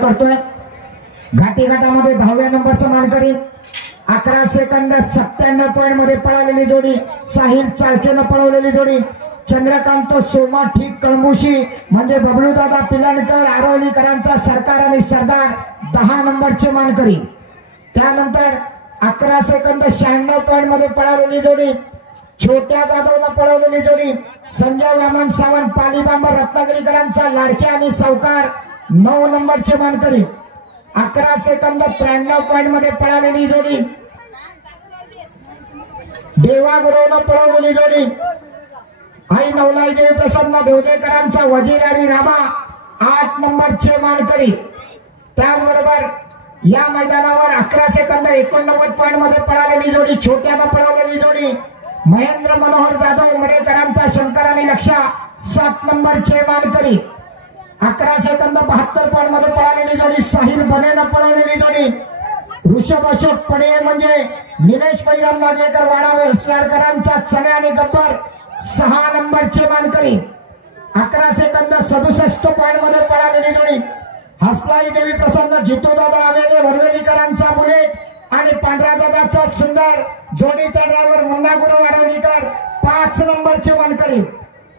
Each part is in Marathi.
करतोय घाटी घाटामध्ये 10व्या नंबरचा मानकरी 11 सेकंद 97 पॉइंट मध्ये पळालेली जोडी साहिल चाळकेनं पळवलेली जोडी चंद्रकांत सोमा ठीक कळमुशी म्हणजे बबलू दादा पिलाणकर आरवलीकरांचा सरकार आणि सरदार 10 नंबरचे मानकरी। त्यानंतर 11 सेकंद 96 पॉइंट मध्ये पळालेली जोडी छोट्या जाधवनं पळवलेली जोडी संजय वामन सावंत पालीबांब रत्नागिरीकरांचा लाडक्या आणि सावकार 9 नंबरचे मानकरी। 11 सेकंद 93 पॉइंट मध्ये पळालेली जोडी देवा गुरुनं पळवलेली जोडी आई नवलाई देवी प्रसन्न देवदेकरांचा वजीर आणि रामा 8 नंबरचे मानकरी। त्याचबरोबर या मैदानावर 11 सेकंद 89 पॉइंट मध्ये पळालेली जोडी छोट्यानं पळवलेली जोडी महेंद्र मनोहर जाधव मरेकरांचा शंकर आणि लक्षा 7 नंबरचे मानकरी। 11 सेकंद 72 पॉइंट मध्ये पळालेली जोडी साहिल बनेनं पळवलेली जोडी ऋषभ अशोक पडे म्हणजे निलेश पैराम नागेकर वाडा वेस्टरकरांचा चणे आणि गब्बर 6 नंबरचे मानकरी। 11 सेकंद 67 पॉइंट मध्ये पळालेली जोडी हसलाई देवी प्रसन्न जितूदादा आवेरे वरवेलीकरांचा बुलेट आणि पांढरा दादाचा सुंदर जोडीचा ड्रायव्हर मुन्ना गुरु आरवलीकर 5 नंबरचे मानकरी।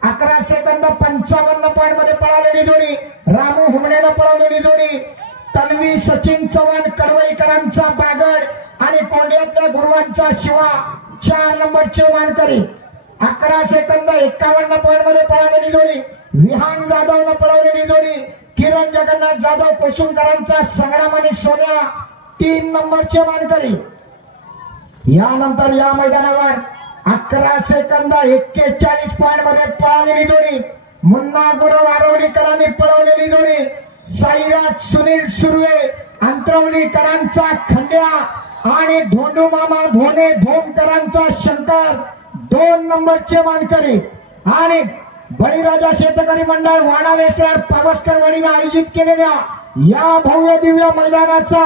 11 सेकंद 55 पॉइंट मध्ये पळालेली जोडी रामू हुमणेनं पळवलेली जोडी तन्वी सचिन चव्हाण कडवईकरांचा बागड आणि कोंड्यातल्या गुरुवांचा शिवा 4 नंबरचे मानकरी। 11 सेकंद 51 पॉइंट मध्ये पळालेली जोडी विहान जाधवनं पळवलेली जोडी किरण जगन्नाथ जाधव कोसुमकरांचा संग्राम आणि सोन्या 3 नंबरचे मानकरी। यानंतर या मैदानावर 11 सेकंद 41 पॉइंट मध्ये पळालेली जोडी मुन्ना गुरु आरवलीकरांनी पळवलेली जोडी साईराज सुनील सुर्वे अंतरवलीकरांचा खंड्या आणि धोंडू मामा धोने धोमकरांचा शंकर 2 नंबरचे मानकरी। आणि बळीराजा शेतकरी मंडळ वाडा वेसरार पावसकर वाडीने आयोजित केलेल्या या भव्य दिव्य मैदानाचा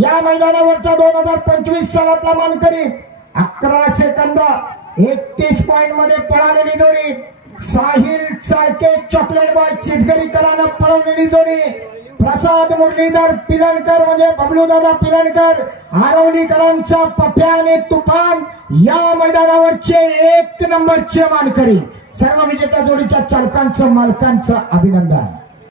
या मैदानावरचा 2025 सालातला मानकरी 11 सेकंद 31 पॉइंट मध्ये पळालेली जोडी साहिल चाळके चॉकलेट बॉय चिचगरीकरांना पळवलेली जोडी प्रसाद मुरलीधर पिलणकर म्हणजे बबलू दादा पिलणकर आरवलीकरांचा पप्या आणि तुफान या मैदानावरचे 1 नंबरचे मानकरी। सर्व विजेत्या जोडीच्या चालकांचं मालकांचं अभिनंदन।